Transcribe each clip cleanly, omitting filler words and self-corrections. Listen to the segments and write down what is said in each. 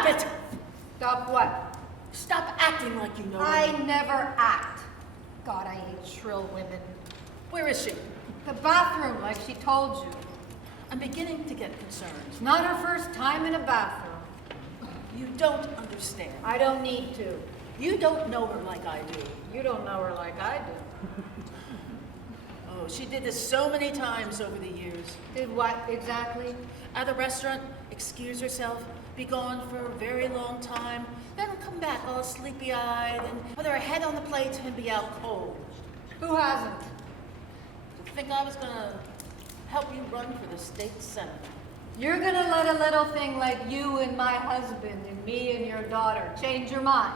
Stop it! Stop what? Stop acting like you know I her. never act. God, I hate shrill women. Where is she? The bathroom, like she told you. I'm beginning to get concerned. It's not her first time in a bathroom. You don't understand. I don't need to. You don't know her like I do. You don't know her like I do. Oh, she did this so many times over the years. Did what exactly? At the restaurant, excuse herself, be gone for a very long time, then come back all sleepy-eyed and with her head on the plate and be out cold. Who hasn't? Think I was gonna help you run for the state senate? You're gonna let a little thing like you and my husband and me and your daughter change your mind.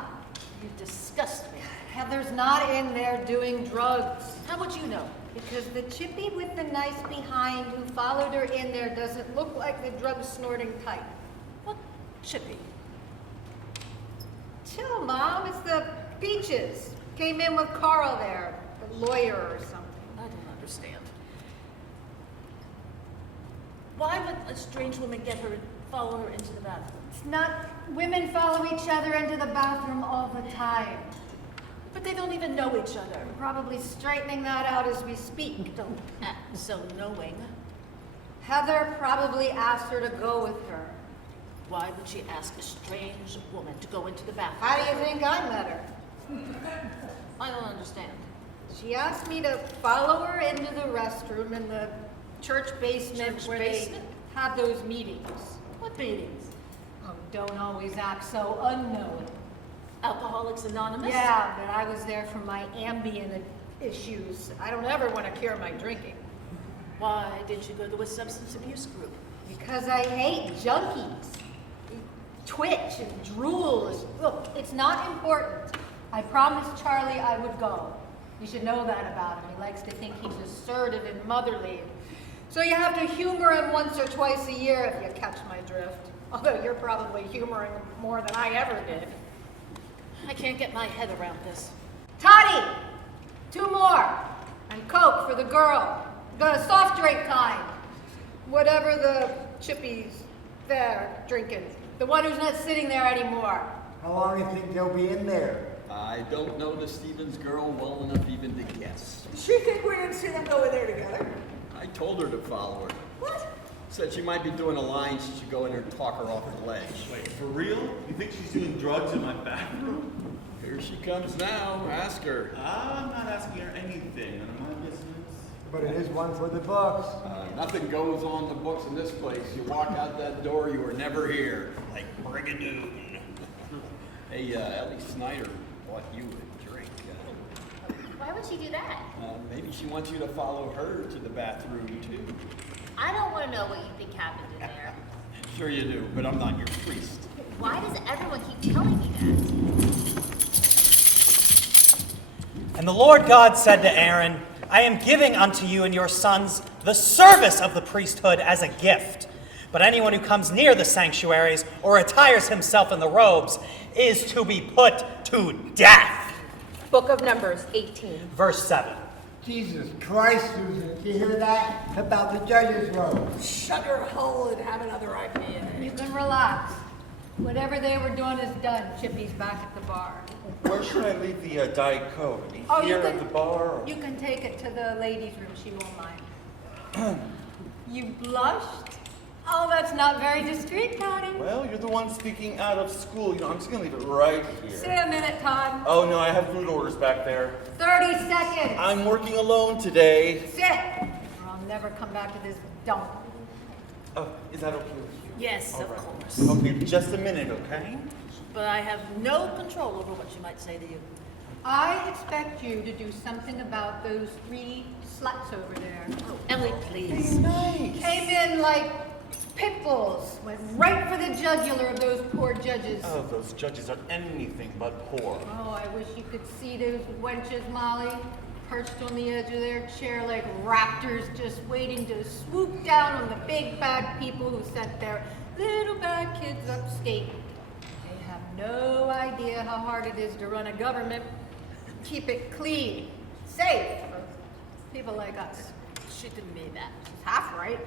You disgust me. Heather's not in there doing drugs. How would you know? Because the chippy with the nice behind who followed her in there doesn't look like the drug-snorting type. What chippy? Chill, Mom. It's the Peaches. Came in with Carl there, the lawyer or something. I don't understand. Why would a strange woman get her and follow her into the bathroom? It's not. Women follow each other into the bathroom all the time. But they don't even know each other. We're probably straightening that out as we speak. Don't act so knowing. Heather probably asked her to go with her. Why would she ask a strange woman to go into the bathroom? How do you think I met her? I don't understand. She asked me to follow her into the restroom in the church basement Church where basement? they have those meetings. What meetings? Oh, don't always act so unknowing. Alcoholics Anonymous? Yeah, but I was there for my Ambien issues. I don't ever want to cure my drinking. Why did you go to a substance abuse group? Because I hate junkies. They twitch and drool. Look, it's not important. I promised Charlie I would go. You should know that about him. He likes to think he's assertive and motherly. So you have to humor him once or twice a year if you catch my drift. Although you're probably humoring him more than I ever did. I can't get my head around this. Tati! 2 more. And Coke for the girl. The soft drink kind. Whatever the chippies there drinking. The one who's not sitting there anymore. How long do you think they'll be in there? I don't know the Stevens girl well enough even to guess. Does she think we didn't see them go in there together? I told her to follow her. What? Said she might be doing a line, she should go in there and talk her off her ledge. Wait, for real? You think she's doing drugs in my bathroom? Here she comes now, ask her. I'm not asking her anything, none of my business. But it is one for the books. Nothing goes on the books in this place. You walk out that door, you were never here. Like Brigadoon. Hey, Ellie Snyder bought you a drink. Why would she do that? Maybe she wants you to follow her to the bathroom, too. I don't want to know what you think happened in there. Sure you do, but I'm not your priest. Why does everyone keep telling me that? And the Lord God said to Aaron, I am giving unto you and your sons the service of the priesthood as a gift. But anyone who comes near the sanctuaries or attires himself in the robes is to be put to death. Book of Numbers 18. Verse 7. Jesus Christ, Susan, do you hear that? About the judge's robe. Shut your hole and have another IPA. You can relax. Whatever they were doing is done. Chippy's back at the bar. Where should I leave the Diet Coke? You Here can, at the bar? Or? You can take it to the ladies' room. She won't mind. You blushed? Oh, that's not very discreet, Tati. Well, you're the one speaking out of school. You know, I'm just gonna leave it right here. Stay a minute, Todd. Oh no, I have food orders back there. 30 seconds. I'm working alone today. Sit. Or I'll never come back to this dump. Oh, is that okay with you? Yes, All of right. course. Okay, just a minute, okay? But I have no control over what she might say to you. I expect you to do something about those 3 sluts over there. Oh, Ellie, please. Nice. Came in like pit bulls. Went right for the jugular of those poor judges. Oh, those judges are anything but poor. Oh, I wish you could see those wenches, Molly, perched on the edge of their chair like raptors, just waiting to swoop down on the big bad people who sent their little bad kids upstate. They have no idea how hard it is to run a government, keep it clean, safe for people like us. She didn't mean that. She's half right.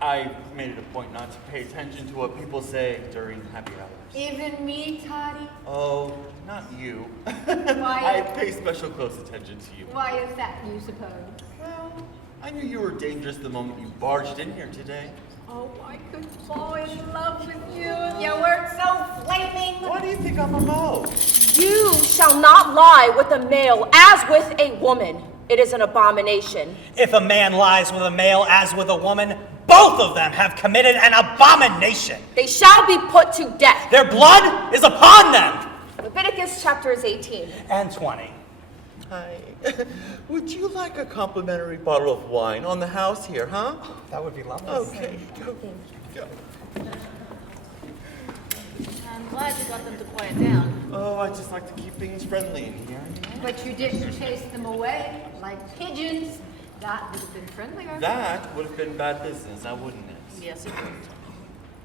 I made it a point not to pay attention to what people say during happy hours. Even me, Tati? Oh, not you. Why? I pay special close attention to you. Why is that, you suppose? Well, I knew you were dangerous the moment you barged in here today. Oh, I could fall in love with you if you weren't so flaming. What do you think I'm about? You shall not lie with a male as with a woman. It is an abomination. If a man lies with a male as with a woman, both of them have committed an abomination. They shall be put to death. Their blood is upon them. Leviticus chapters 18. And 20. Hi. Would you like a complimentary bottle of wine on the house here, huh? That would be lovely. Okay, go. I'm glad you got them to quiet down. Oh, I just like to keep things friendly in here. But you didn't chase them away like pigeons. That would have been friendlier. That would have been bad business, now wouldn't it? Yes, it would.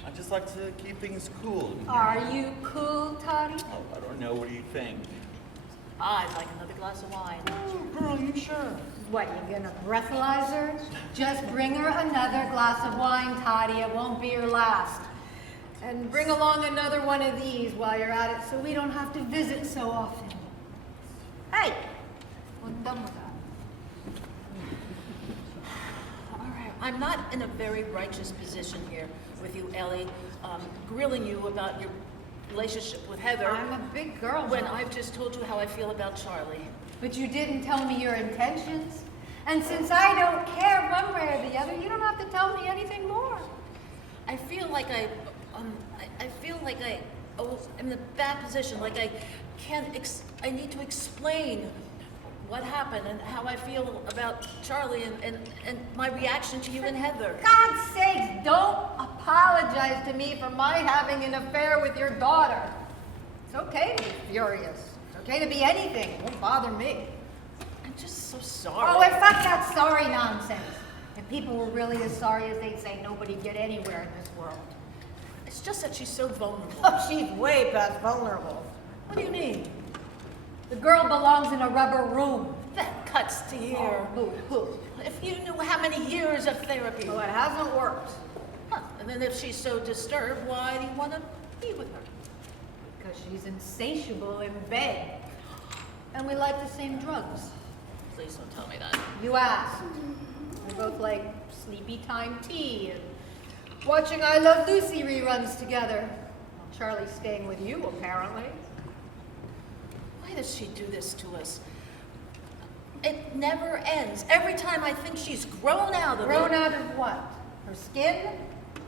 I just like to keep things cool in here. Are you cool, Tati? Oh, I don't know. What do you think? I'd like another glass of wine. Oh, girl, you sure? What, you gonna breathalyze her? Just bring her another glass of wine, Tati. It won't be your last. And bring along another one of these while you're at it so we don't have to visit so often. Hey, I'm done with that. All right, I'm not in a very righteous position here with you, Ellie, grilling you about your relationship with Heather. I'm a big girl when now. I've just told you how I feel about Charlie. But you didn't tell me your intentions. And since I don't care one way or the other, you don't have to tell me anything more. I feel like I feel like I'm in a bad position. Like I need to explain what happened and how I feel about Charlie and my reaction to you and Heather. God's sakes, don't apologize to me for my having an affair with your daughter. It's okay to be furious. It's okay to be anything. It won't bother me. I'm just so sorry. Oh, and fuck that sorry nonsense. If people were really as sorry as they'd say, nobody'd get anywhere in this world. It's just that she's so vulnerable. Oh, she's way past vulnerable. What do you mean? The girl belongs in a rubber room. That cuts to hear. Oh, boo-hoo. If you knew how many years of therapy. Well, it hasn't worked. Huh. And then if she's so disturbed, why do you want to be with her? Because she's insatiable in bed. And we like the same drugs. Please don't tell me that. You asked. We both like sleepy time tea and watching I Love Lucy reruns together. Well, Charlie's staying with you, apparently. Why does she do this to us? It never ends. Every time I think she's grown out of Grown it. out of what? Her skin?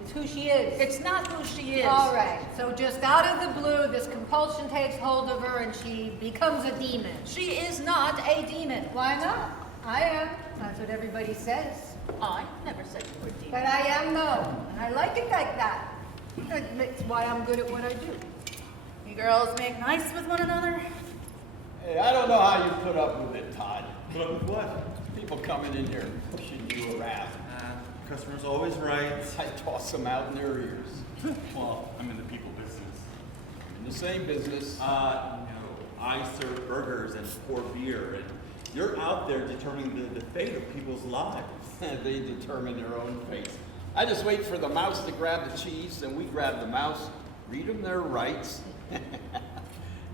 It's who she is. It's not who she is. All right. So just out of the blue, this compulsion takes hold of her and she becomes a demon. She is not a demon. Why not? I am. That's what everybody says. I never said you were a demon. But I am though, and I like it like that. It's why I'm good at what I do. You girls make nice with one another? Hey, I don't know how you put up with it, Todd. Put up with what? People coming in here pushing you around. Customer's always right. I toss them out in their ears. Well, I'm in the people business. In the same business. No. I serve burgers and pour beer, and you're out there determining the fate of people's lives. They determine their own fate. I just wait for the mouse to grab the cheese, and we grab the mouse, read them their rights,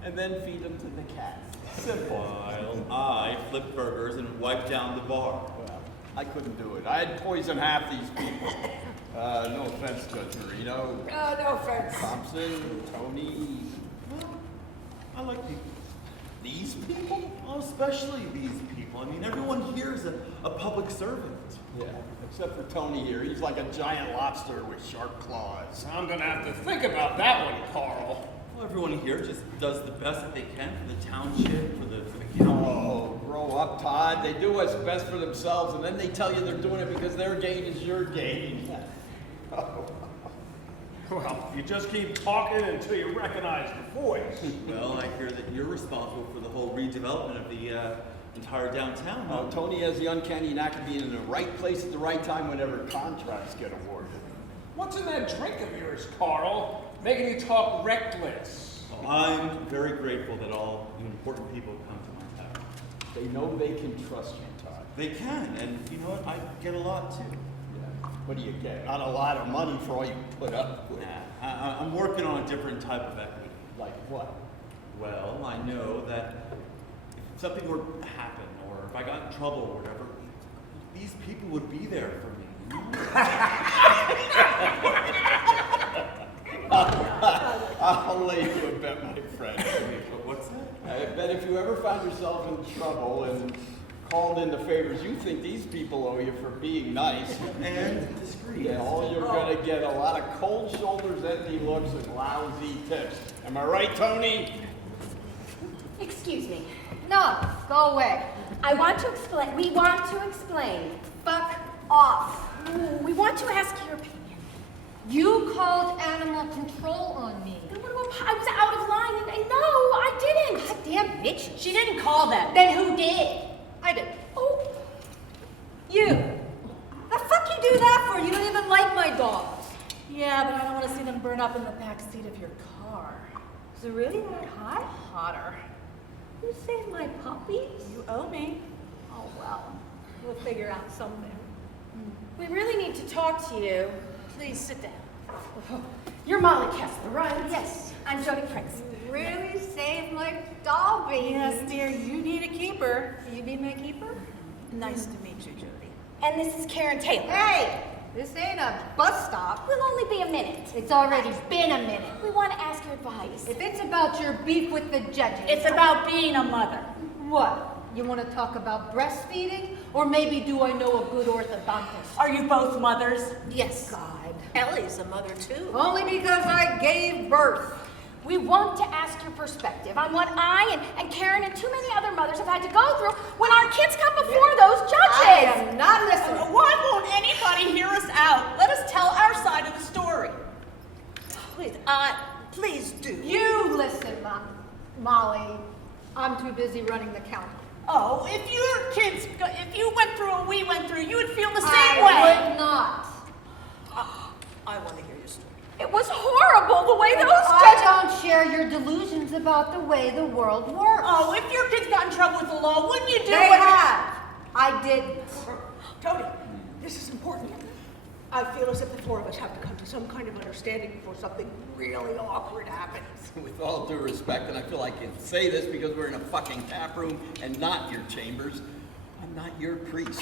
and then feed them to the cat. Simple. While I flip burgers and wipe down the bar. Well, I couldn't do it. I'd poison half these people. No offense, Judge Marino. No offense. Thompson, Tony. Well, I like people. These people? Oh, especially these people. I mean, everyone here is a public servant. Yeah, except for Tony here. He's like a giant lobster with sharp claws. I'm gonna have to think about that one, Carl. Well, everyone here just does the best that they can for the township, for the county. Oh, grow up, Todd. They do what's best for themselves, and then they tell you they're doing it because their gain is your gain. Oh. Well, you just keep talking until you recognize the voice. Well, I hear that you're responsible for the whole redevelopment of the entire downtown. Huh? Tony has the uncanny knack of being in the right place at the right time whenever contracts get awarded. What's in that drink of yours, Carl? Making you talk reckless. Well, I'm very grateful that all you important people come to my town. They know they can trust you, Todd. They can, and you know what? I get a lot too. Yeah. What do you get? Not a lot of money for all you put up with. I'm working on a different type of equity. Like what? Well, I know that if something were to happen, or if I got in trouble or whatever, these people would be there for me. I'll lay you a bet, my friend. What's that? I bet if you ever found yourself in trouble and called into favors, you think these people owe you for being nice. And discreet. Yeah, all you're gonna get a lot of cold shoulders, empty looks, and lousy tips. Am I right, Tony? Excuse me. No, go away. I want to explain. We want to explain. Fuck off. We want to ask your opinion. You called animal control on me. And what about, I was out of line, and no, I didn't. God damn bitch. She didn't call them. Then who did? I did. Oh, You. The fuck you do that for? You don't even like my dogs. Yeah, but I don't want to see them burn up in the back seat of your car. Is it really that hot? Hotter. You saved my puppies? You owe me. Oh well. We'll figure out something. we really need to talk to you. Please sit down. You're Molly Kessler, right? Yes. I'm Jody Prince. Really saved my dog baby. Yes, dear, you need a keeper. You be my keeper? Nice to meet you, Judy. And this is Karen Taylor. Hey, this ain't a bus stop. We'll only be a minute. It's already been a minute. We want to ask your advice. If it's about your beef with the judges. It's about being a mother. What? You want to talk about breastfeeding? Or maybe do I know a good orthodontist? Are you both mothers? Yes. God. Ellie's a mother, too. Only because I gave birth. We want to ask your perspective on what I and Karen and too many other mothers have had to go through when our kids come before those judges. I am not listening. Why won't anybody hear us out? Let us tell our side of the story. Please do. You listen, Molly. I'm too busy running the county. Oh, if your kids, if you went through what we went through, you would feel the same I way. would not. I want to hear your story. It was horrible the way those I judges... don't share your delusions about the way the world works. Oh, if your kids got in trouble with the law, wouldn't you do They what... have. I didn't. Tony, this is important. I feel as if the four of us have to come to some kind of understanding before something really awkward happens. With all due respect, and I feel I can say this because we're in a fucking tap room and not your chambers, I'm not your priest.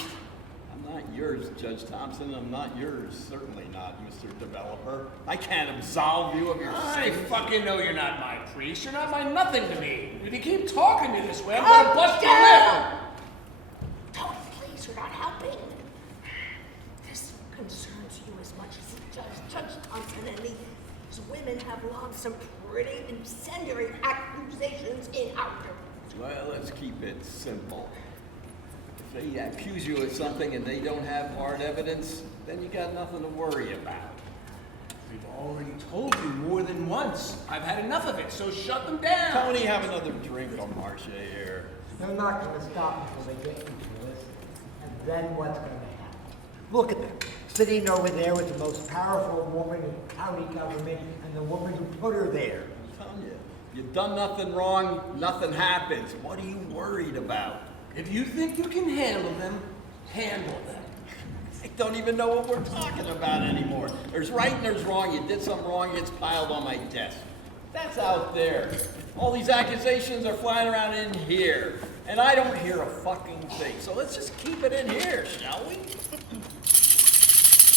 I'm not yours, Judge Thompson. I'm not yours. Certainly not, Mr. Developer. I can't absolve you of your I sin. fucking know you're not my priest. You're not my nothing to me. If you keep talking to me this way, I'm gonna bust your lip. Tony, please, you're not helping. This concerns you as much as it does Judge Thompson and me. These women have launched some pretty incendiary accusations in our court. Well, let's keep it simple. If they accuse you of something and they don't have hard evidence, then you got nothing to worry about. We've already told you more than once. I've had enough of it, so shut them down. Tony, have another drink on MARSHA here. They're not going to stop until they get you to listen. And then what's going to happen? Look at them, sitting over there with the most powerful woman in county government and the woman who put her there. I'm telling you, you've done nothing wrong, nothing happens. What are you worried about? If you think you can handle them, handle them. I don't even know what we're talking about anymore. There's right and there's wrong. You did something wrong, it's piled on my desk. That's out there. All these accusations are flying around in here. And I don't hear a fucking thing. So let's just keep it in here, shall we?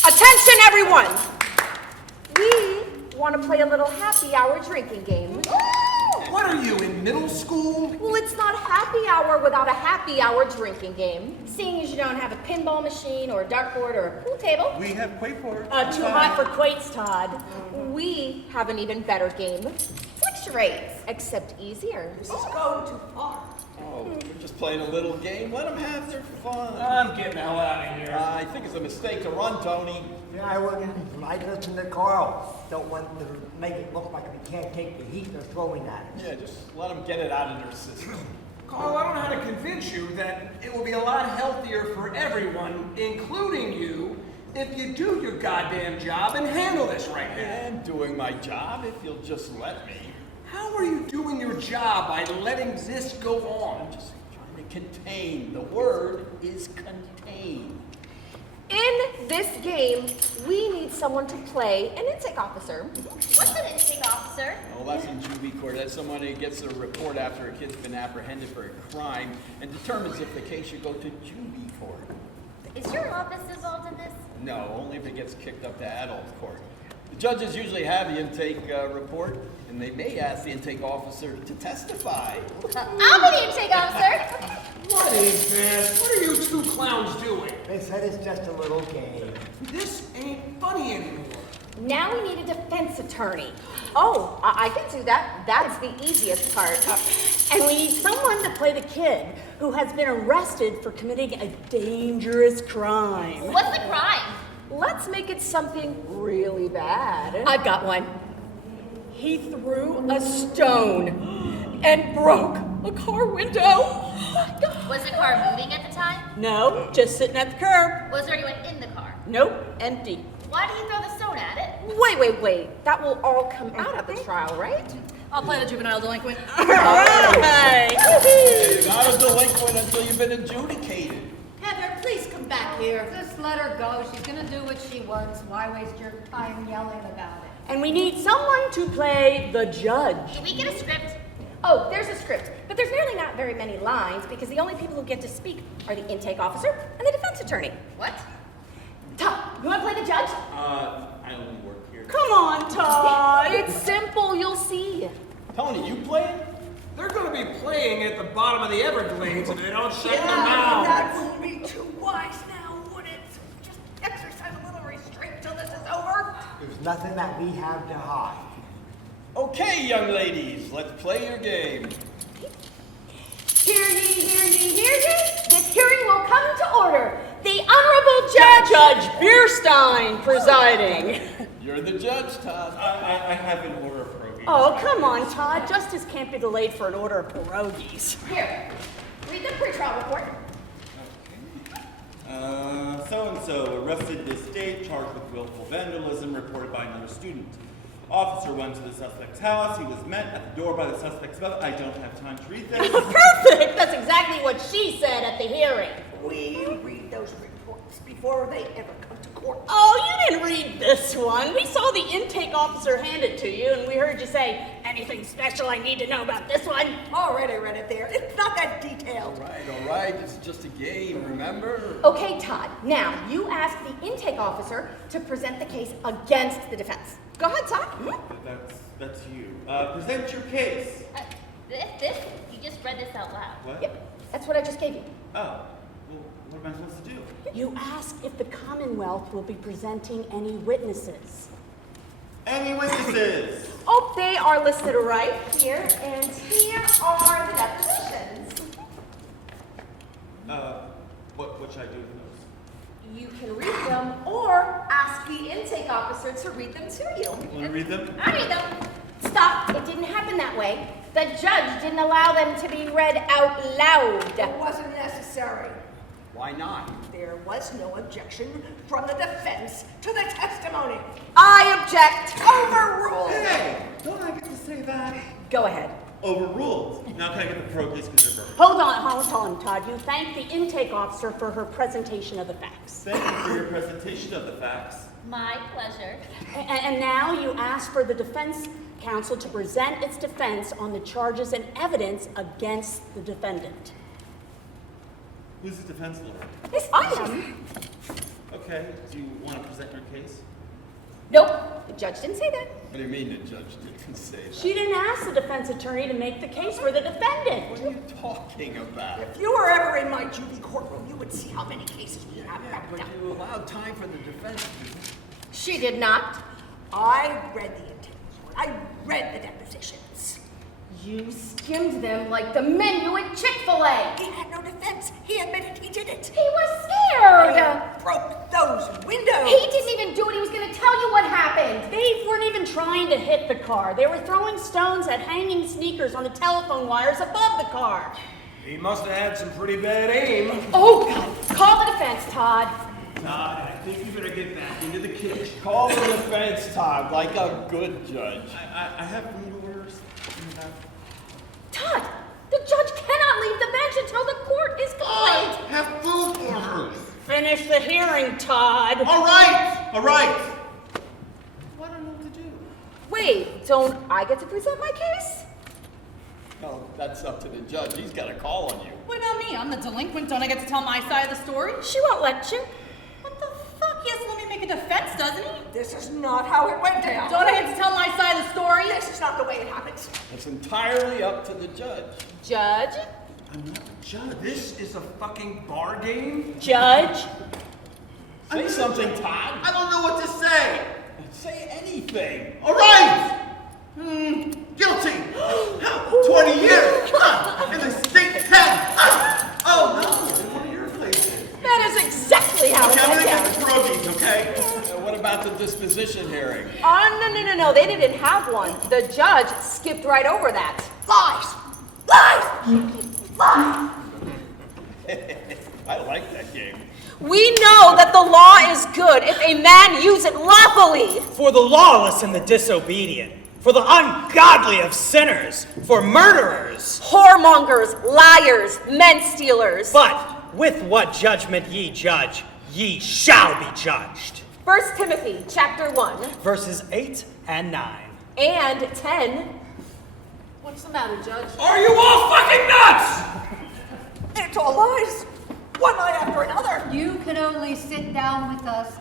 Attention, everyone! We want to play a little happy hour drinking game. What are you, in middle school? Well, it's not happy hour without a happy hour drinking game. Seeing as you don't have a pinball machine or a dartboard or a pool table. We have quakeboards. Too hot for quates, Todd. We have an even better game. Fletcher rates, except easier. This is going too far. Oh, we're just playing a little game. Let them have their fun. I'm getting the hell out of here. I think it's a mistake to run, Tony. Yeah, I wouldn't. I listen to Carl. Don't want to make it look like we can't take the heat they're throwing at us. Yeah, just let them get it out of their system. Carl, I don't know how to convince you that it will be a lot healthier for everyone, including you, if you do your goddamn job and handle this right now. I'm doing my job if you'll just let me. How are you doing your job by letting this go on? I'm just trying to contain. The word is contain. In this game, we need someone to play an intake officer. What's an intake officer? Oh, that's in juvenile court. That's someone who gets a report after a kid's been apprehended for a crime and determines if the case should go to juvenile court. Is your office involved in this? No, only if it gets kicked up to adult court. The judges usually have the intake report, and they may ask the intake officer to testify. I'll be the intake officer. What is this? What are you two clowns doing? They said it's just a little game. This ain't funny anymore. Now we need a defense attorney. Oh, I can do that. That's the easiest part. And we need someone to play the kid who has been arrested for committing a dangerous crime. What's the crime? Let's make it something really bad. I've got one. He threw a stone and broke a car window. Was the car moving at the time? No, just sitting at the curb. Was there anyone in the car? Nope, empty. Why did he throw the stone at it? Wait. That will all come out at the trial, right? I'll play the juvenile delinquent. All right. You're not a delinquent until you've been adjudicated. Heather, please come back here. Just let her go. She's gonna do what she wants. Why waste your time yelling about it? And we need someone to play the judge. Do we get a script? Oh, there's a script, but there's really not very many lines because the only people who get to speak are the intake officer and the defense attorney. What? Todd, you want to play the judge? I only work here. Come on, Todd. It's simple, you'll see. Tony, you playing? They're gonna be playing at the bottom of the Everglades if they don't shut their mouths. That wouldn't be too wise now, would it? Just exercise a little restraint till this is over. There's nothing that we have to hide. Okay, young ladies, let's play your game. Hear ye, hear ye, hear ye. This hearing will come to order. The Honorable Judge Bierstein presiding. You're the judge, Todd. I have an order of probation. Oh, come on, Todd. Justice can't be delayed for an order of pierogies. Here, read the pretrial report. So-and-so arrested this date, charged with willful vandalism, reported by another student. Officer went to the suspect's house. He was met at the door by the suspect's mother. I don't have time to read this. Perfect! That's exactly what she said at the hearing. We read those reports before they ever come to court. Oh, you didn't read this one. We saw the intake officer hand it to you, and we heard you say, anything special I need to know about this one? Already read it there. It's not that detailed. All right, it's just a game, remember? Okay, Todd. Now, you ask the intake officer to present the case against the defense. Go ahead, Todd. That's you. Present your case. This? You just read this out loud. What? Yep, that's what I just gave you. Oh, well, what am I supposed to do? You ask if the Commonwealth will be presenting any witnesses. Any witnesses? Oh, they are listed right here, and here are the depositions. What should I do with those? You can read them or ask the intake officer to read them to you. Want to read them? I read them. Stop. It didn't happen that way. The judge didn't allow them to be read out loud. It wasn't necessary. Why not? There was no objection from the defense to the testimony. I object. Overruled. Hey, don't I get to say that? Go ahead. Overruled. Now can I get the pro case because they're Hold on, Todd. You thank the intake officer for her presentation of the facts. Thank you for your presentation of the facts. My pleasure. And now you ask for the defense counsel to present its defense on the charges and evidence against the defendant. Who's the defense lawyer? Yes, I am. Okay, do you want to present your case? Nope. The judge didn't say that. What do you mean the judge didn't say that? She didn't ask the defense attorney to make the case for the defendant. What are you talking about? If you were ever in my Judy courtroom, you would see how many cases we have Yeah, back but now. you allowed time for the defense. She did not. I read the intake. I read the depositions. You skimmed them like the menu at Chick-fil-A. He had no defense. He admitted he did it. He was scared. He broke those windows. He didn't even do it. He was going to tell you what happened. They weren't even trying to hit the car. They were throwing stones at hanging sneakers on the telephone wires above the car. He must have had some pretty bad aim. Oh, God. Call the defense, Todd. Todd, I think you better get back into the kitchen. Call the defense, Todd, like a good judge. I have food orders. Todd, the judge cannot leave the bench until the court is complete. Have food orders. Finish finish the hearing, Todd. All right, all right. I don't know what to do. Wait, don't I get to present my case? Well, that's up to the judge. He's got a call on you. What about me? I'm the delinquent. Don't I get to tell my side of the story? She won't let you. What the fuck? He has to let me make a defense, doesn't he? This is not how it went down. Don't I get to tell my side of the story? This is not the way it happens. It's entirely up to the judge. Judge? I'm not the judge. This is a fucking bar game? Judge? Say something, Todd. I don't know what to say. Say anything. All right. Guilty. 20 years. In the state pen. Oh no, in one of your places. That is exactly how it Okay, I'm went gonna down. get the druggies, okay? What about the disposition hearing? Oh, no. They didn't have one. The judge skipped right over that. Lies! Lies! Lies! I like that game. We know that the law is good if a man use it lawfully. For the lawless and the disobedient, for the ungodly of sinners, for murderers. Whoremongers, liars, men stealers. But with what judgment ye judge, ye shall be judged. 1 Timothy chapter 1 Verses 8 and 9. and 10. What's the matter, Judge? Are you all fucking nuts? It's all lies. One lie after another. You can only sit down with us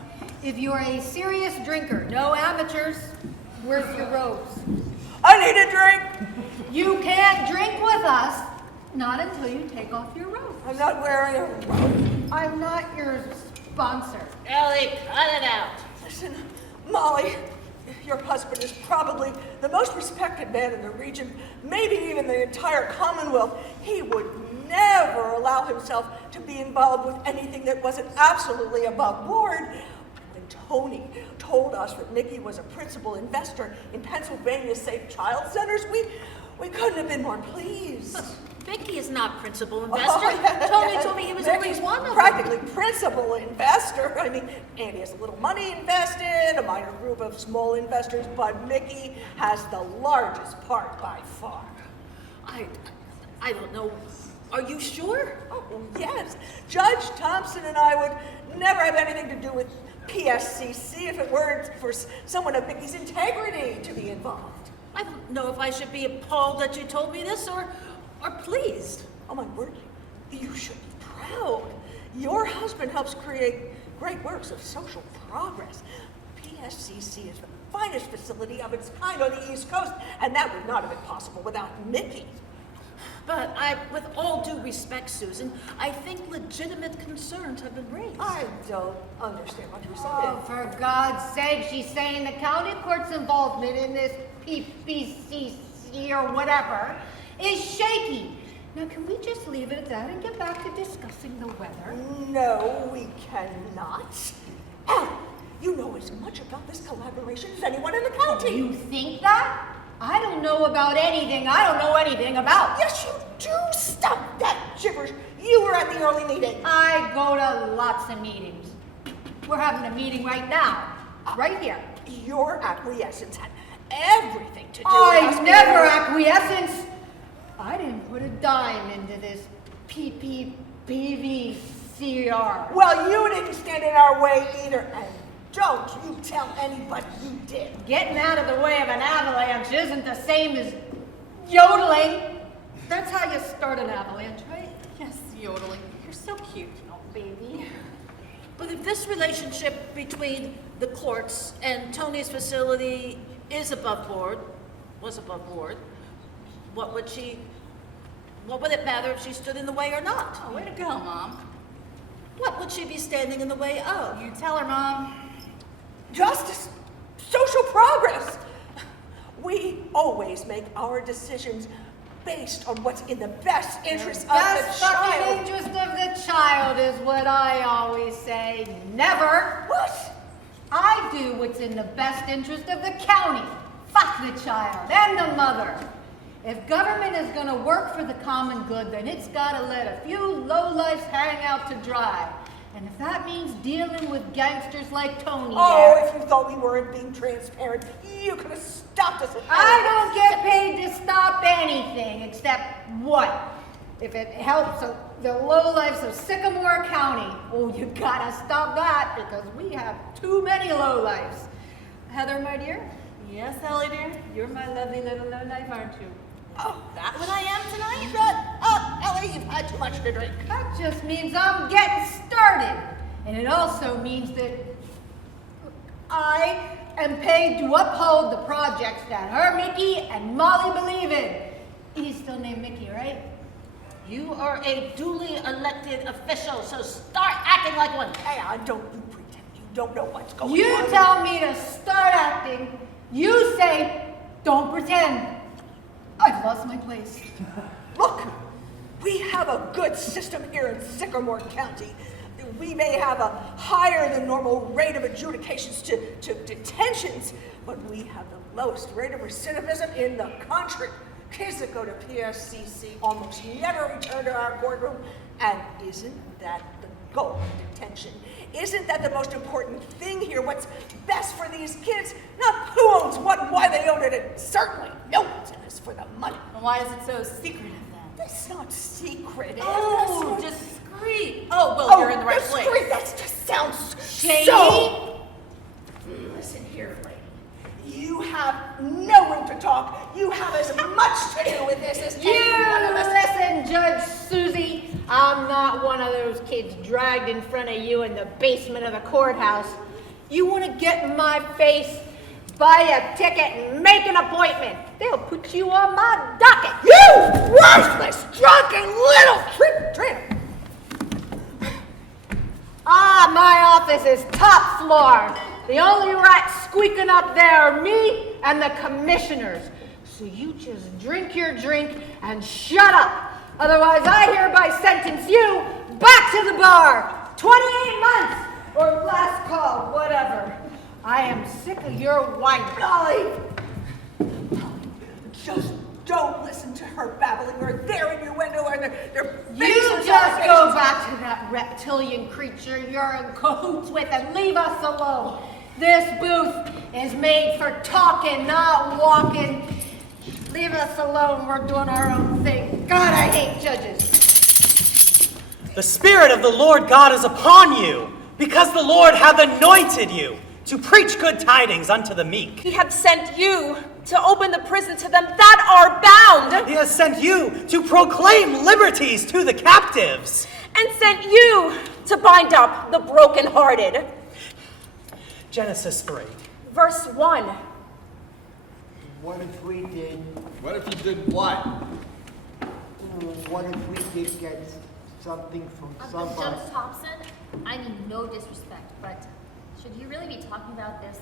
if you're a serious drinker. No amateurs. Where's your robes? I need a drink. You can't drink with us, not until you take off your robes. I'm not wearing a robe. I'm not your sponsor. Ellie, cut it out. Listen, Molly, your husband is probably the most respected man in the region, maybe even the entire Commonwealth. He would never allow himself to be involved with anything that wasn't absolutely above board. When Tony told us that Mickey was a principal investor in Pennsylvania's safe child centers, we couldn't have been more pleased. Vicky is not principal investor. Oh, yeah. Tony told me he was only Mickey's one of them. practically principal investor. I mean, Andy has a little money invested, a minor group of small investors, but Mickey has the largest part by far. I don't know. Are you sure? Oh, yes. Judge Thompson and I would never have anything to do with PSCC if it weren't for someone of Mickey's integrity to be involved. I don't know if I should be appalled that you told me this or pleased. Oh, my word, you should be proud. Your husband helps create great works of social progress. PSCC is the finest facility of its kind on the East Coast, and that would not have been possible without Mickey. But with all due respect, Susan, I think legitimate concerns have been raised. I don't understand what you're Oh, saying. for God's sake, she's saying the county court's involvement in this PPCC or whatever is shaky. Now, can we just leave it at that and get back to discussing the weather? No, we cannot. Ellie, you know as much about this collaboration as anyone in the county. You think that? I don't know about anything I don't know anything about. Yes, you do. Stop that gibberish. You were at the early meeting. I go to lots of meetings. We're having a meeting right now, right here. Your acquiescence had everything to do with us I being- never acquiescence. I didn't put a dime into this PPPVCR. Well, you didn't stand in our way either, and don't you tell anybody you did. Getting out of the way of an avalanche isn't the same as yodeling. That's how you start an avalanche, right? Yes, yodeling. You're so cute. Oh, baby. But if this relationship between the courts and Tony's facility is above board, was above board, what would it matter if she stood in the way or not? Oh, way to go, Mom. What would she be standing in the way of? You tell her, Mom. Justice, social progress. We always make our decisions based on what's in the best interest of the Best fucking child. interest of the child is what I always say. Never. What? I do what's in the best interest of the county. Fuck the child and the mother. If government is gonna work for the common good, then it's gotta let a few lowlifes hang out to dry. And if that means dealing with gangsters like Tony Oh, there, if you thought we weren't being transparent, you could have stopped us at I don't get paid to stop anything except what? if it helps the lowlifes of Sycamore County. Oh, you gotta stop that because we have too many lowlifes. Heather, my dear? Yes, Ellie dear? You're my lovely little lowlife, aren't you? Oh, That what I am tonight? shut up, Ellie. You've had too much to drink. That just means I'm getting started. And it also means that I am paid to uphold the projects that her, Mickey, and Molly believe in. He's still named Mickey, right? You are a duly elected official, so start acting like one. Hey, don't you pretend you don't know what's going You on. tell me to start acting. You say, don't pretend. I've lost my place. Look, we have a good system here in Sycamore County. We may have a higher than normal rate of adjudications to detentions, but we have the lowest rate of recidivism in the country. Kids that go to PSCC almost never return to our courtroom. And isn't that the goal of detention? Isn't that the most important thing here? What's best for these kids? Not who owns what and why they own it, and certainly no one's in this for the money. And why is it so secretive then? That's not secretive. Oh, That's not- discreet. Oh, well, you're in the right place. discreet. That just sounds Shady? so. Listen here, lady. You have no room to talk. You have as much to do with this as You any one of us. listen, Judge Susie. I'm not one of those kids dragged in front of you in the basement of the courthouse. You want to get in my face? Buy a ticket and make an appointment. They'll put you on my docket. You worthless, drunken little trick. Ah, my office is top floor. The only rats squeaking up there are me and the commissioners. So you just drink your drink and shut up. Otherwise, I hereby sentence you back to the bar. 28 months or last call, whatever. I am sick of your whining. Golly. Just don't listen to her babbling or their innuendo or their You baseless just go allegations. back to that reptilian creature you're in cahoots with and leave us alone. This booth is made for talking, not walking. Leave us alone, we're doing our own thing. God, I hate judges. The Spirit of the Lord God is upon you, because the Lord hath anointed you to preach good tidings unto the meek. He hath sent you to open the prison to them that are bound, He has sent you to proclaim liberties to the captives. and sent you to bind up the brokenhearted. Genesis 3. Verse 1. What if we did, What if you did what? what if we did get something from somebody? Judge Thompson, I mean no disrespect, but should you really be talking about this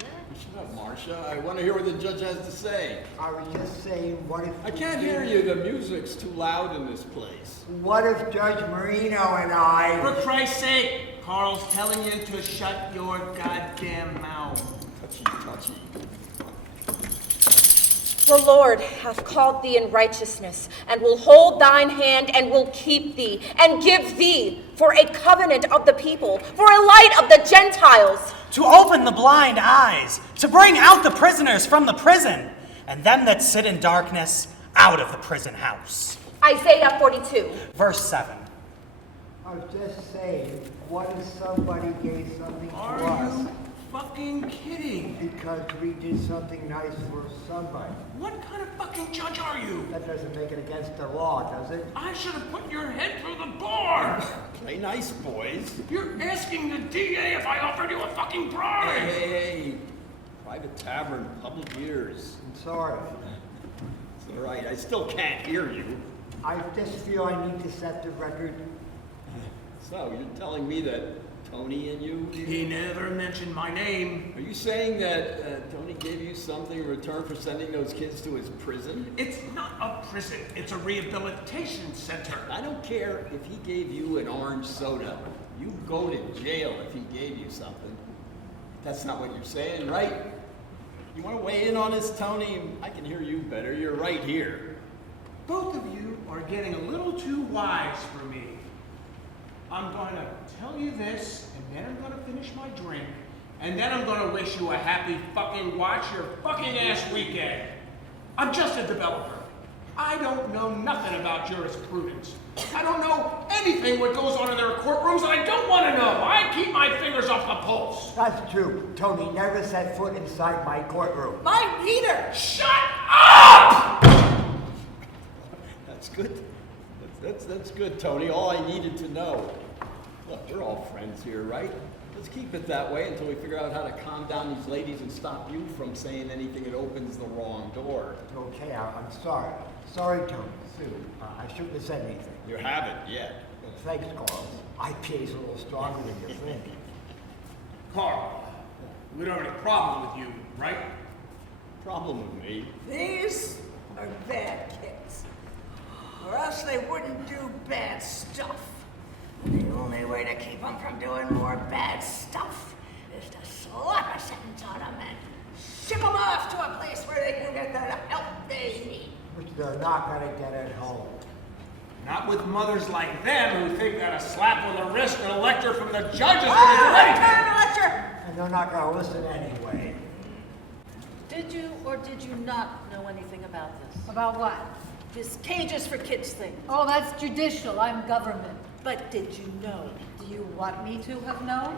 here? Shut up, Marcia. I want to hear what the judge has to say. I was just saying, what if I we can't did- hear you. The music's too loud in this place. What if Judge Marino and I... For Christ's sake, Carl's telling you to shut your goddamn mouth. Touchy, touchy. The Lord hath called thee in righteousness, and will hold thine hand, and will keep thee, and give thee for a covenant of the people, for a light of the Gentiles. To open the blind eyes, to bring out the prisoners from the prison, and them that sit in darkness out of the prison house. Isaiah 42. Verse 7. I was just saying, what if somebody gave something to Are us you fucking kidding? because we did something nice for somebody? What kind of fucking judge are you? That doesn't make it against the law, does it? I should have put your head through the bar. Play nice, boys. You're asking the DA if I offered you a fucking bribe. Hey. Private tavern, public ears. I'm sorry. It's all right. I still can't hear you. I just feel I need to set the record. So, you're telling me that Tony and you... He never mentioned my name. Are you saying that Tony gave you something in return for sending those kids to his prison? It's not a prison. It's a rehabilitation center. I don't care if he gave you an orange soda. You go to jail if he gave you something. That's not what you're saying, right? You want to weigh in on this, Tony? I can hear you better. You're right here. Both of you are getting a little too wise for me. I'm going to tell you this, and then I'm going to finish my drink, and then I'm going to wish you a happy fucking watch your fucking ass weekend. I'm just a developer. I don't know nothing about jurisprudence. I don't know anything what goes on in their courtrooms, and I don't want to know. I keep my fingers off the pulse. That's true. Tony never set foot inside my courtroom. Mine neither. Shut up! That's good. That's good, Tony. All I needed to know. Look, we're all friends here, right? Let's keep it that way until we figure out how to calm down these ladies and stop you from saying anything that opens the wrong door. Okay, I'm sorry. Sorry, Tony. Sue, I shouldn't have said anything. You haven't yet. Well, thanks, Carl. IPA's a little stronger than you think. Carl, we don't have any problem with you, right? Problem with me? These are bad kids. Or else they wouldn't do bad stuff. The only way to keep them from doing more bad stuff is to slap a sentence on them and ship them off to a place where they can get the help they need. Which they're not going to get at home. Not with mothers like them who think that a slap on the wrist and a lecture from the judge is going to do anything. And they're not going to listen anyway. Did you or did you not know anything about this? About what? This cages for kids thing. Oh, that's judicial. I'm government. But did you know? Do you want me to have known?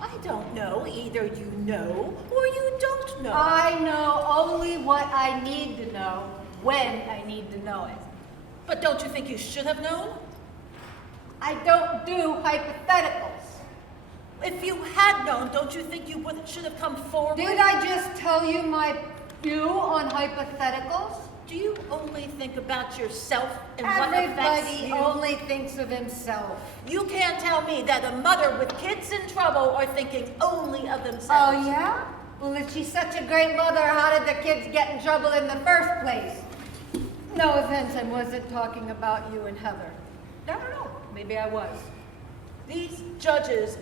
I don't know. Either you know or you don't know. I know only what I need to know when I need to know it. But don't you think you should have known? I don't do hypotheticals. If you had known, don't you think you should have come forward? Did I just tell you my view on hypotheticals? Do you only think about yourself and what affects Everybody you? only thinks of himself. You can't tell me that a mother with kids in trouble are thinking only of themselves. Oh, yeah? Well, if she's such a great mother, how did the kids get in trouble in the first place? No offense, I wasn't talking about you and Heather. I don't know. Maybe I was. These judges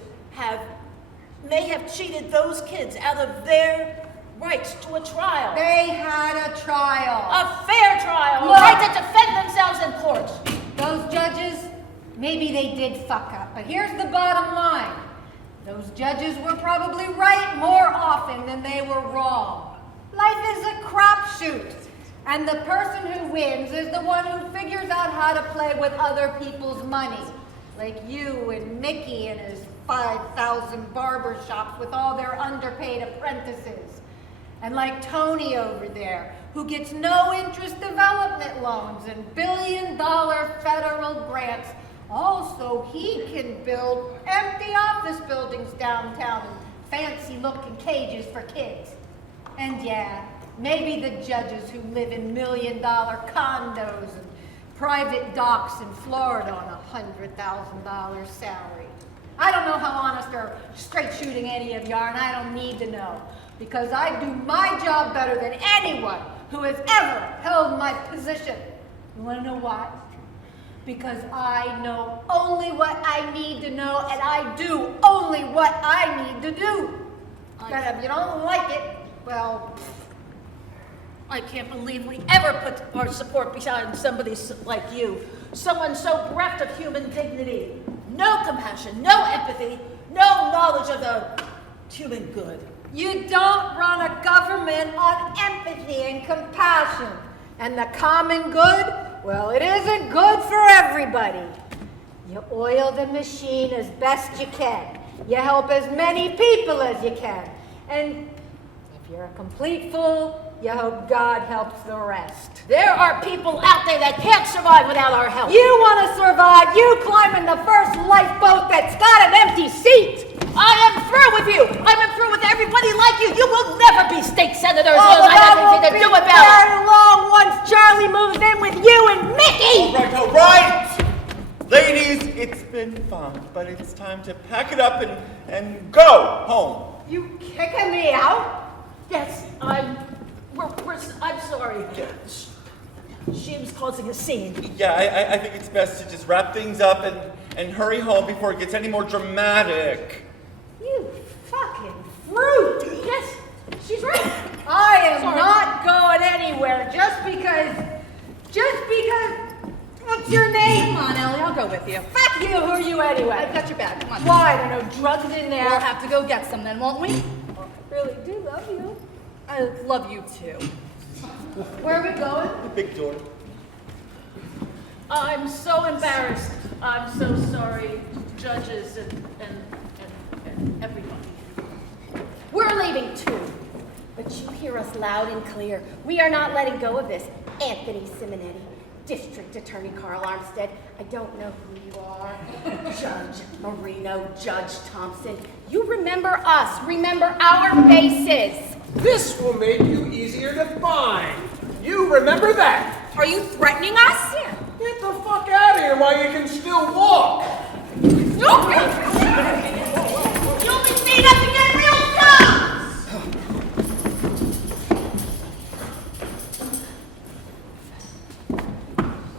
may have cheated those kids out of their rights to a trial. They had a trial. A fair trial. Look. A right to defend themselves in court. Those judges, maybe they did fuck up, but here's the bottom line. Those judges were probably right more often than they were wrong. Life is a crapshoot, and the person who wins is the one who figures out how to play with other people's money. Like you and Mickey and his 5,000 barber shops with all their underpaid apprentices. And like Tony over there, who gets no interest development loans and billion-dollar federal grants, also he can build empty office buildings downtown and fancy-looking cages for kids. And yeah, maybe the judges who live in million-dollar condos and private docks in Florida on a $100,000 salary. I don't know how honest or straight shooting any of you are, and I don't need to know, because I do my job better than anyone who has ever held my position. You want to know why? Because I know only what I need to know, and I do only what I need to do. And if you don't like it, well, I can't believe we ever put our support behind somebody like you. Someone so bereft of human dignity. No compassion, no empathy, no knowledge of the human good. you don't run a government on empathy and compassion. And the common good, well, it isn't good for everybody. You oil the machine as best you can. You help as many people as you can. And if you're a complete fool, you hope God helps the rest. There are people out there that can't survive without our help. You want to survive, you climb in the first lifeboat that's got an empty seat. I am through with you. I'm through with everybody like you. You will never be state senator as long as I have anything to do about it. Very long once Charlie moves in with you and Mickey. All right. Ladies, it's been fun, but it's time to pack it up and go home. You kicking me out? Yes, I'm sorry. She was causing a scene. Yeah, I think it's best to just wrap things up and hurry home before it gets any more dramatic. You fucking fruit. Yes, she's right. I am not going anywhere just because, what's your name? Come on, Ellie, I'll go with you. Fuck you, who are you anyway? I've got your bag, come on. Why, there are no drugs in there? We'll have to go get some then, won't we? I really do love you. I love you too. Where are we going? The big door. I'm so embarrassed. I'm so sorry, judges and everybody. We're leaving too. But you hear us loud and clear. We are not letting go of this. Anthony Simonetti, District Attorney Carl Armstead. I don't know who you are. Judge Marino, Judge Thompson. You remember us. Remember our faces. This will make you easier to find. You remember that? Are you threatening us? Yeah. Get the fuck out of here while you can still walk. You'll be made up again real tough.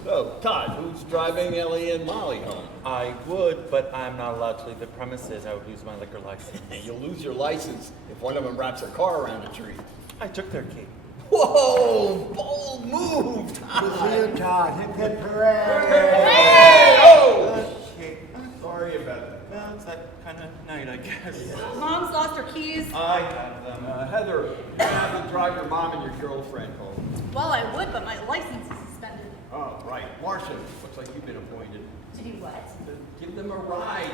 So, Todd, who's driving Ellie and Molly home? I would, but I'm not allowed to leave the premises. I would lose my liquor license. You'll lose your license if one of them wraps their car around a tree. I took their key. Whoa! Bold move, Todd! Good to see you, Todd. Hip hip hooray! Hey! Oh! Okay, I'm sorry about that. Well, it's that kind of night, I guess. Mom's lost her keys. I got them. Heather, you're gonna have to drive your mom and your girlfriend home. Well, I would, but my license is suspended. Oh, right. MARSHA, looks like you've been appointed. To do what? Give them a ride.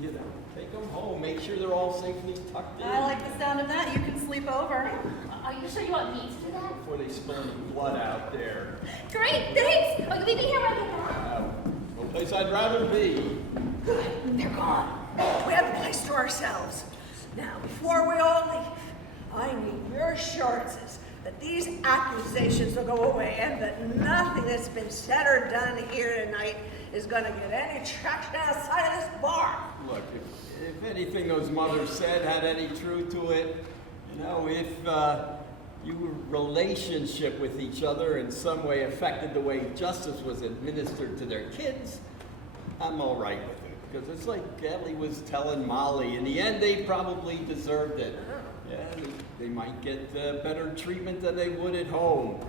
You know, take them home. Make sure they're all safely tucked in. I like the sound of that. You can sleep over. Are you sure you want me to do that? Before they spill any blood out there. Great, thanks. Oh, you leave me here when I get back. No place I'd rather be. Good, they're gone. We have the place to ourselves. Now, before we all leave, I need your assurances that these accusations will go away and that nothing that's been said or done here tonight is going to get any traction outside of this bar. Look, if anything those mothers said had any truth to it, you know, if your relationship with each other in some way affected the way justice was administered to their kids, I'm all right with it. Because it's like Ellie was telling Molly, in the end they probably deserved it. Yeah, they might get better treatment than they would at home.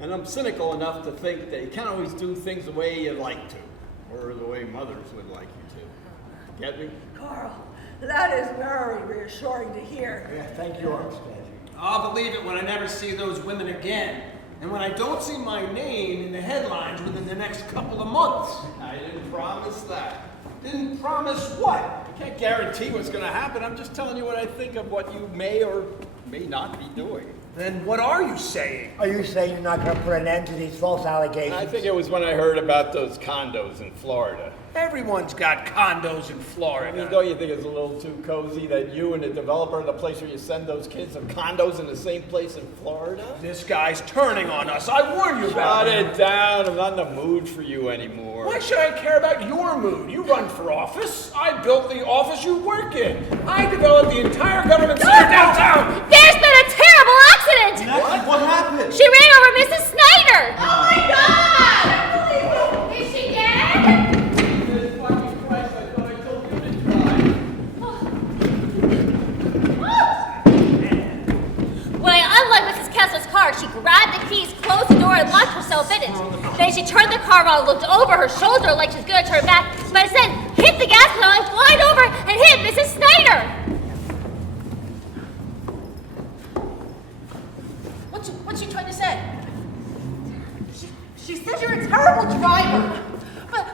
And I'm cynical enough to think that you can't always do things the way you like to, or the way mothers would like you to. Get me? Carl, that is very reassuring to hear. Yeah, thank you, Armstead. I'll believe it when I never see those women again. And when I don't see my name in the headlines within the next couple of months. I didn't promise that. Didn't promise what? I can't guarantee what's going to happen. I'm just telling you what I think of what you may or may not be doing. Then what are you saying? Are you saying you're not going to put an end to these false allegations? I think it was when I heard about those condos in Florida. Everyone's got condos in I mean, Florida. don't you think it's a little too cozy that you and the developer and the place where you send those kids have condos in the same place in Florida? This guy's turning on us. I warned you about Shut it. it down. I'm not in the mood for you anymore. Why should I care about your mood? You run for office. I built the office you work in. I developed the entire government center downtown. There's been a terrible accident! What happened? She ran over Mrs. Snyder! Oh my God! Is she dead? Jesus fucking Christ, I thought I told you to drive. When I unlocked Mrs. Kessler's car, she grabbed the keys, closed the door, and locked herself in it. Then she turned the car around, looked over her shoulder like she's gonna turn back, but instead hit the gas pedal, flied over, and hit Mrs. Snyder! What's she trying to say? She said you're a terrible driver. But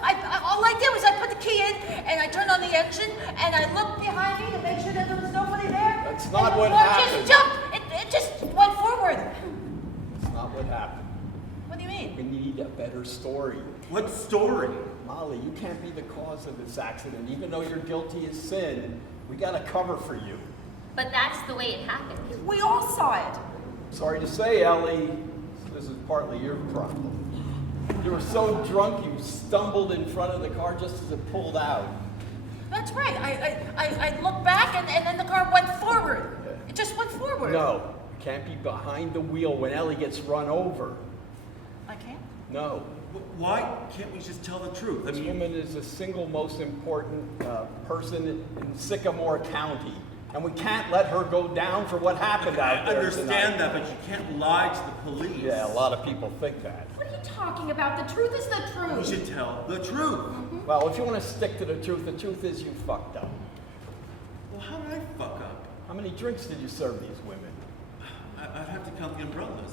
all I did was I put the key in, and I turned on the engine, and I looked behind me to make sure that there was nobody there. That's not and what the car happened. just jumped. It just went forward. That's not what happened. What do you mean? We need a better story. What story? Molly, you can't be the cause of this accident. Even though you're guilty of sin, we got a cover for you. But that's the way it happened. We all saw it. Sorry to say, Ellie, this is partly your problem. You were so drunk you stumbled in front of the car just as it pulled out. That's right. I looked back, and then the car went forward. It just went forward. No, you can't be behind the wheel when Ellie gets run over. I can't? No. Why can't we just tell the truth? I This mean, woman is the single most important person in Sycamore County. And we can't let her go down for what happened out I there understand tonight. that, but you can't lie to the police. Yeah, a lot of people think that. What are you talking about? The truth is the We truth. should tell the truth. Well, if you want to stick to the truth is you fucked up. Well, how did I fuck up? How many drinks did you serve these women? I'd have to count the umbrellas.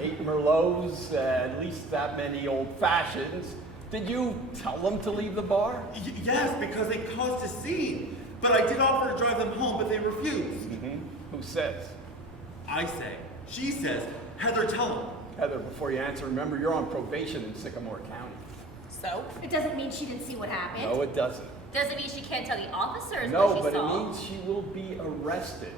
8 Merlots, at least that many old fashions. Did you tell them to leave the bar? Yes, because they caused a scene. But I did offer to drive them home, but they refused. Who says? I say. She says. Heather, tell them. Heather, before you answer, remember you're on probation in Sycamore County. So? It doesn't mean she didn't see what happened. No, it doesn't. Doesn't mean she can't tell the officers No, what she but saw. it means she will be arrested.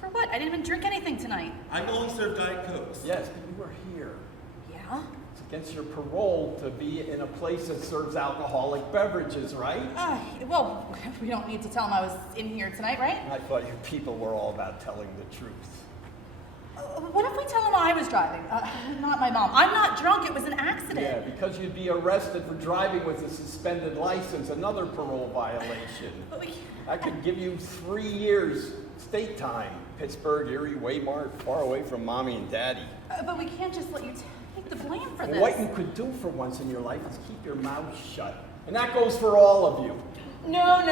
For what? I didn't even drink anything tonight. I've only served Diet Cokes. Yes, but you were here. Yeah? It's against your parole to be in a place that serves alcoholic beverages, right? Well, we don't need to tell them I was in here tonight, right? I thought you people were all about telling the truth. What if we tell them I was driving? Not my mom. I'm not drunk. It was an accident. Yeah, because you'd be arrested for driving with a suspended license, another parole violation. But we... I could give you 3 years state time. Pittsburgh, Erie, Waymart, far away from mommy and daddy. but we can't just let you take the blame for this. What you could do for once in your life is keep your mouth shut. And that goes for all of you. No.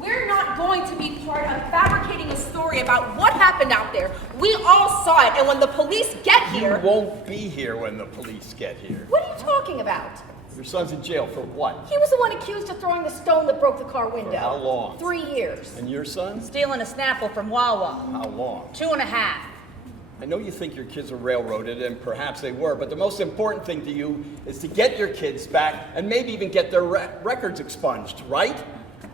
We're not going to be part of fabricating a story about what happened out there. We all saw it, and when the police get here... You won't be here when the police get here. What are you talking about? Your son's in jail for what? He was the one accused of throwing the stone that broke the car window. For how long? 3 years. And your son? Stealing a Snapple from Wawa. How long? 2.5. I know you think your kids are railroaded, and perhaps they were, but the most important thing to you is to get your kids back and maybe even get their records expunged, right?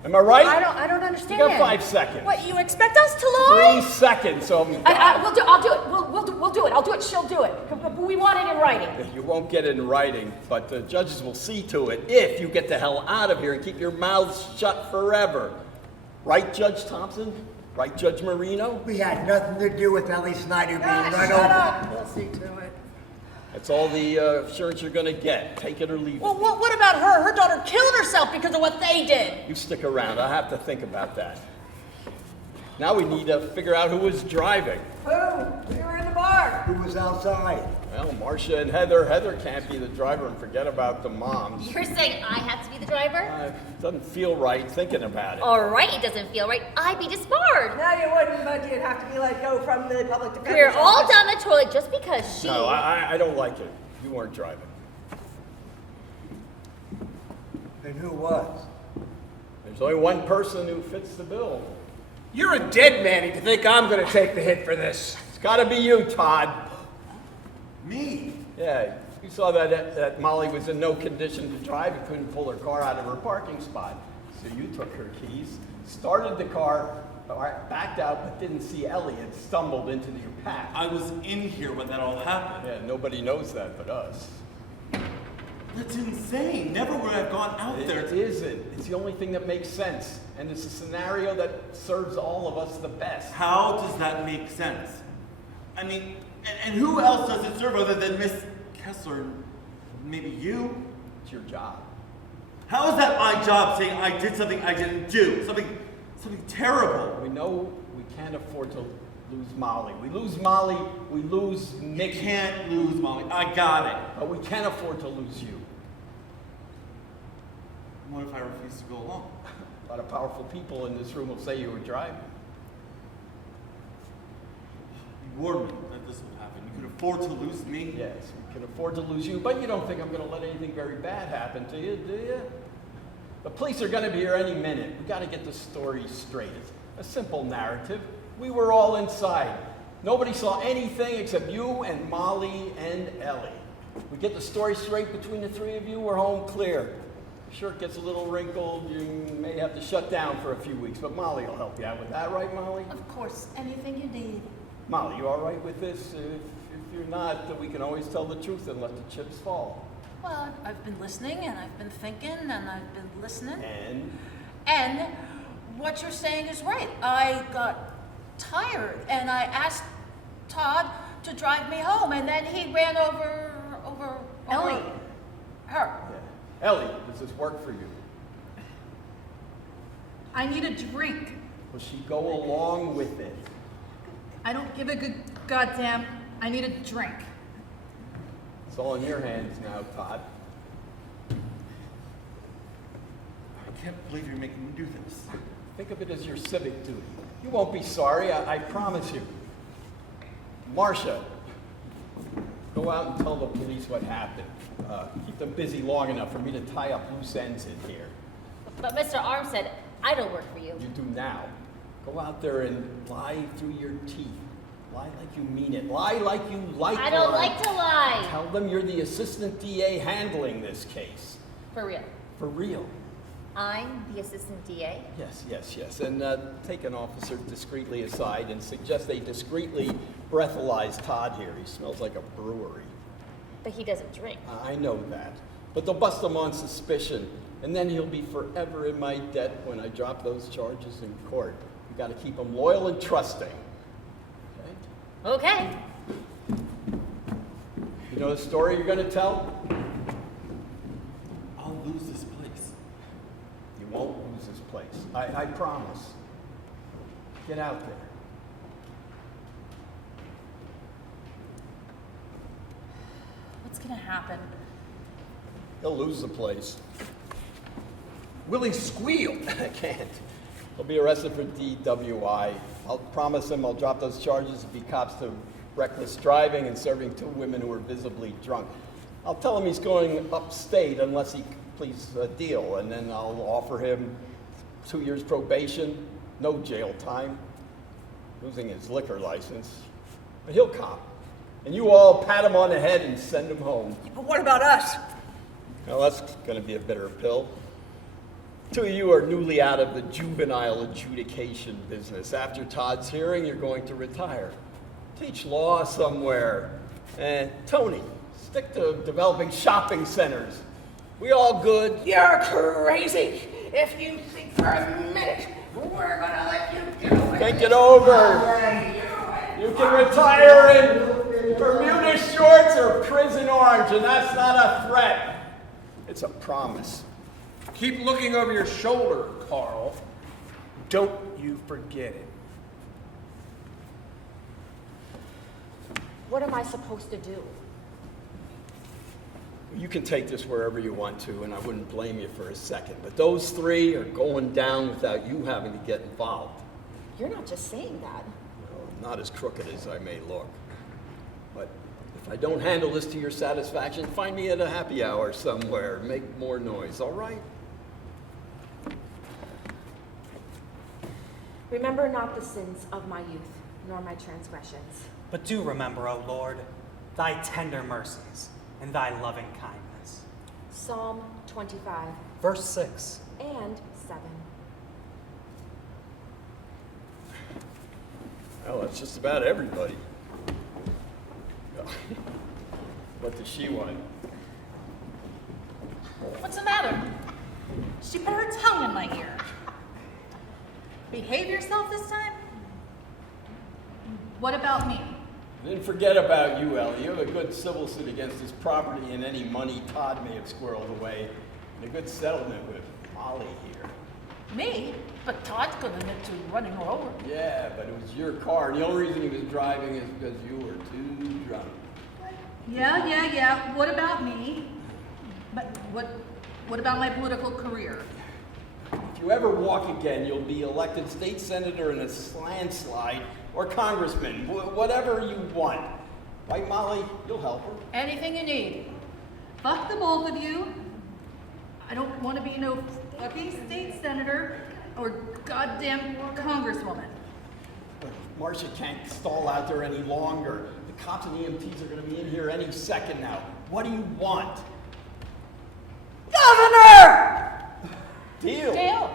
Am I right? I don't understand. You got 5 seconds. What, you expect us to lie? 3 seconds, so... I'll do it. We'll do it. I'll do it. She'll do it. But we want it in writing. You won't get it in writing, but the judges will see to it if you get the hell out of here and keep your mouths shut forever. Right, Judge Thompson? Right, Judge Marino? We had nothing to do with Ellie Snyder being run Shut over. up. We'll see to it. That's all the assurance you're gonna get. Take it or leave it. Well, what about her? Her daughter killed herself because of what they did. You stick around. I have to think about that. Now we need to figure out who was driving. Who? We were in the bar. Who was outside? Well, MARSHA and Heather. Heather can't be the driver, and forget about the moms. You're saying I have to be the driver? It doesn't feel right thinking about it. All right, it doesn't feel right. I'd be disbarred. No, you wouldn't, but you'd have to be let go from the public defender's We're all office. down the toilet just because she... No, I don't like it. You weren't driving. And who was? There's only one person who fits the bill. You're a dead manny to think I'm gonna take the hit for this. It's gotta be you, Todd. Me? Yeah, you saw that Molly was in no condition to drive and couldn't pull her car out of her parking spot. So you took her keys, started the car, backed out, but didn't see Ellie and stumbled into your path. I was in here when that all happened. Yeah, nobody knows that but us. That's insane. Never would I have gone out there. It isn't. It's the only thing that makes sense. And it's a scenario that serves all of us the best. How does that make sense? I mean, and who else does it serve other than Miss Kessler and maybe you? It's your job. How is that my job saying I did something I didn't do? Something terrible. We know we can't afford to lose Molly. We lose Molly, we lose Mickey. You can't lose Molly. I got it. But we can't afford to lose you. What if I refuse to go along? A lot of powerful people in this room will say you were driving. You warned me that this would happen. You could afford to lose me. Yes, we can afford to lose you, but you don't think I'm going to let anything very bad happen to you, do you? The police are going to be here any minute. We got to get the story straight. It's a simple narrative. We were all inside. Nobody saw anything except you and Molly and Ellie. We get the story straight between the three of you, we're home clear. Sure, it gets a little wrinkled. You may have to shut down for a few weeks, but Molly will help you out with that, right, Molly? Of course, anything you need. Molly, you all right with this? If you're not, then we can always tell the truth and let the chips fall. Well, I've been listening, and I've been thinking, and I've been listening. And what you're saying is right. I got tired, and I asked Todd to drive me home, and then he ran over Ellie. her. Yeah. Ellie, does this work for you? I need a drink. Will she go along with it? I don't give a good goddamn. I need a drink. It's all in your hands now, Todd. I can't believe you're making me do this. Think of it as your civic duty. You won't be sorry, I promise you. MARSHA, go out and tell the police what happened. Keep them busy long enough for me to tie up loose ends in here. But Mr. Armstead, I don't work for you. You do now. Go out there and lie through your teeth. Lie like you mean it. Lie like you like I don't lying. like to lie. Tell them you're the assistant DA handling this case. For real. For real. I'm the assistant DA. Yes. And take an officer discreetly aside and suggest they discreetly breathalyze Todd here. He smells like a brewery. But he doesn't drink. I know that. But they'll bust him on suspicion, and then he'll be forever in my debt when I drop those charges in court. You gotta keep him loyal and trusting. Okay. You know the story you're gonna tell? I'll lose this place. You won't lose this place. I promise. Get out there. What's gonna happen? He'll lose the place. Will he squeal? I can't. He'll be arrested for DWI. I'll promise him I'll drop those charges if he cops to reckless driving and serving 2 women who were visibly drunk. I'll tell him he's going upstate unless he completes a deal, and then I'll offer him 2 years probation, no jail time, losing his liquor license. But he'll cop. And you all pat him on the head and send him home. But what about us? Well, that's going to be a bitter pill. 2 of you are newly out of the juvenile adjudication business. After Todd's hearing, you're going to retire. Teach law somewhere. And Tony, stick to developing shopping centers. We all good? You're crazy. If you think for a minute we're gonna let you get away. Think it over. You can retire in Bermuda shorts or prison orange, and that's not a threat. It's a promise. Keep looking over your shoulder, Carl. Don't you forget it. What am I supposed to do? You can take this wherever you want to, and I wouldn't blame you for a second. But those 3 are going down without you having to get involved. You're not just saying that. Well, not as crooked as I may look. But if I don't handle this to your satisfaction, find me at a happy hour somewhere. Make more noise, all right? Remember not the sins of my youth, nor my transgressions. But do remember, O Lord, thy tender mercies and thy loving kindness. Psalm 25. Verse 6. And 7. Well, that's just about everybody. What does she want? What's the matter? She put her tongue in my ear. Behave yourself this time? What about me? I didn't forget about you, Ellie. You have a good civil suit against his property and any money Todd may have squirreled away, and a good settlement with Molly here. Me? But Todd's gonna admit to running her over. Yeah, but it was your car, and the only reason he was driving is because you were too drunk. Yeah. What about me? But what about my political career? If you ever walk again, you'll be elected state senator in a landslide or congressman, whatever you want. Right, Molly? You'll help her. Anything you need. Fuck the both of you. I don't want to be no fucking state senator or goddamn congresswoman. MARSHA can't stall out there any longer. The cops and EMTs are going to be in here any second now. What do you want? Governor! Deal. Dale.